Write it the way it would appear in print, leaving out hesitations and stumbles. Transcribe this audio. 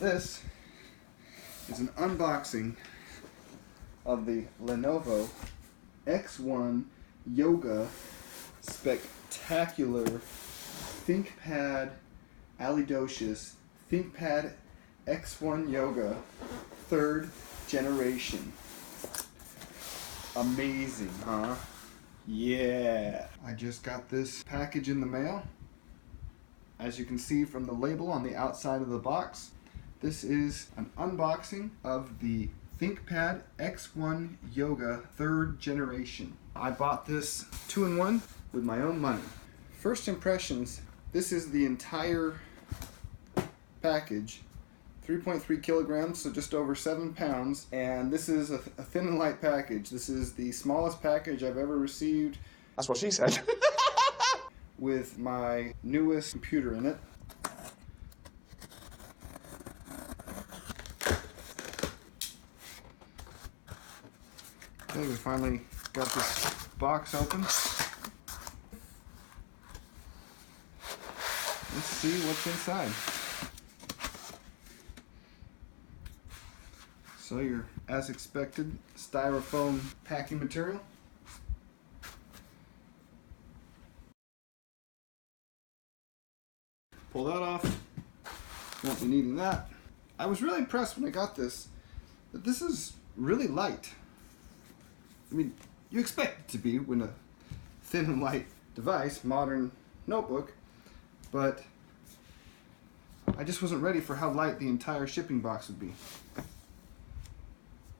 This is an unboxing of the Lenovo X1 Yoga Spectacular ThinkPad Alidocious ThinkPad X1 Yoga 3rd generation. Amazing, huh? Yeah. I just got this package in the mail. As you can see from the label on the outside of the box, this is an unboxing of the ThinkPad X1 Yoga 3rd generation. I bought this 2-in-1 with my own money. First impressions, this is the entire package. 3.3 kilograms, so just over 7 pounds, and this is a thin and light package. This is the smallest package I've ever received. That's what she said. With my newest computer in it. Okay, we finally got this box open. Let's see what's inside. So your, as expected, styrofoam packing material. Pull that off. Won't be needing that. I was really impressed when I got this, that this is really light. I mean, you expect it to be when a thin and light device, modern notebook, but I just wasn't ready for how light the entire shipping box would be.